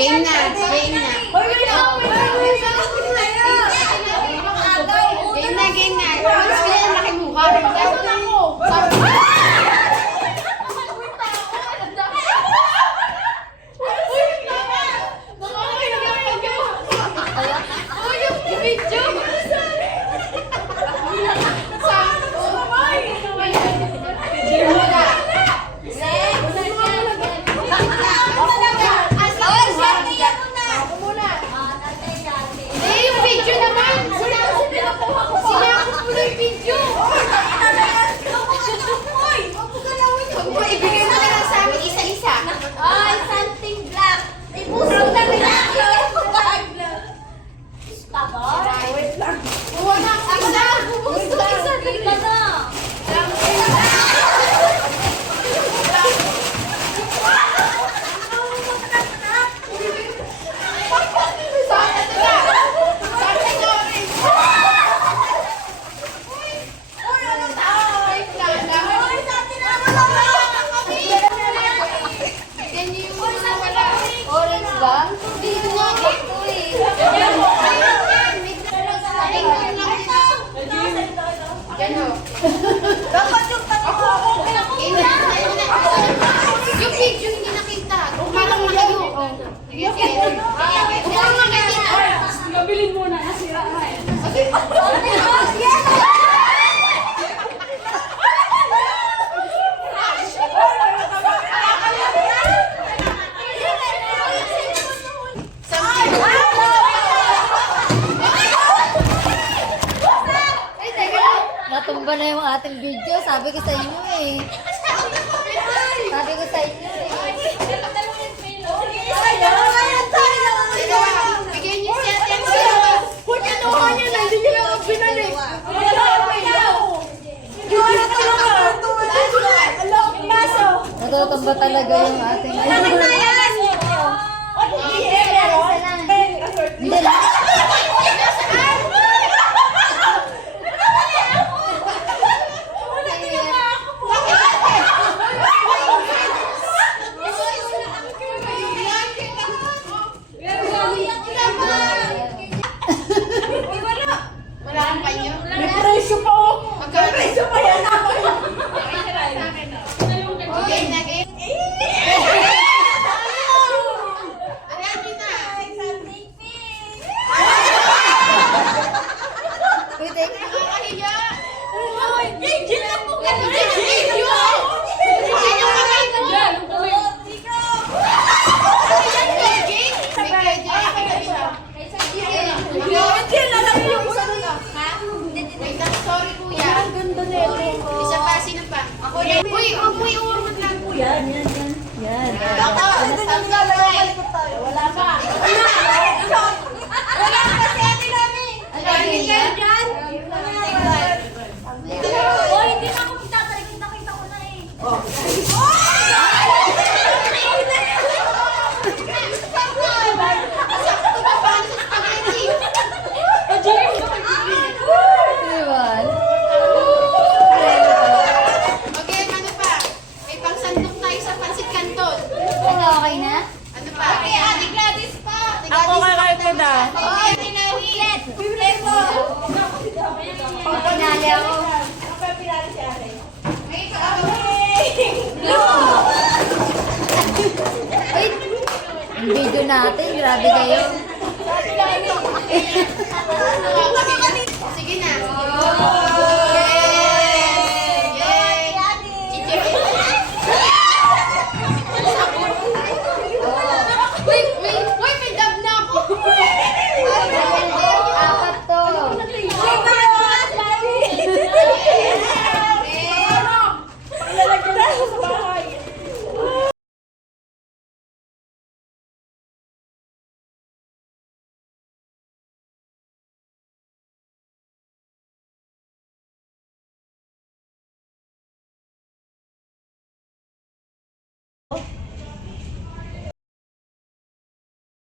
Game na. Game na. Game na, game na. Mas kaya laki mukha. Ibigay mo na lang sa amin isa-isa. Ay, something black. Ay, puso na black. Wait lang. Buwa na ako isa. Gusto isa. Tignan na. Orange ba? Hindi nga ito eh. Gano? Dapat yung tatlo. Yung video hindi nakita. Parang malayo. Sige, sige. Parang nakikita. Gabilin muna, nasira na eh. Natumba na yung ating video. Sabi ko sa inyo eh. Sabi ko sa inyo eh. Bigyan niyo si Ate ang dalawa. Kung kinuha niya na, hindi niya lang binalik. Natutumba talaga yung ating Hindi lang. Wala kang panyo? May presyo pa oh. Magkano? Presyo pa yan ako. Game na game. Ayan kita. Pwede. Nakakahiya. Gigil na po ka. Yan yung video. Yan yung kamay mo. Yan, ang gawin. Gigil, alam niyo yung isa na. Sorry kuya. Ang ganda nito. Isa pa, sino pa? Uy, uy, urmat lang. Yan. Yan. Wala pa. Wala pa si ate namin. Ano yan? Oh, hindi na ako magtatarik. Nakita ko na eh. Diba? Okay, ano pa? May pangsandok tayo sa Pansit Canton. Ano, okay na? Ano pa? Okay, Ate Gladys pa. Ako kakain ko na. Okay, Ate Nani. Pinali ako. May kasama. Wait! Ang video natin, grabe kayo. Sige na.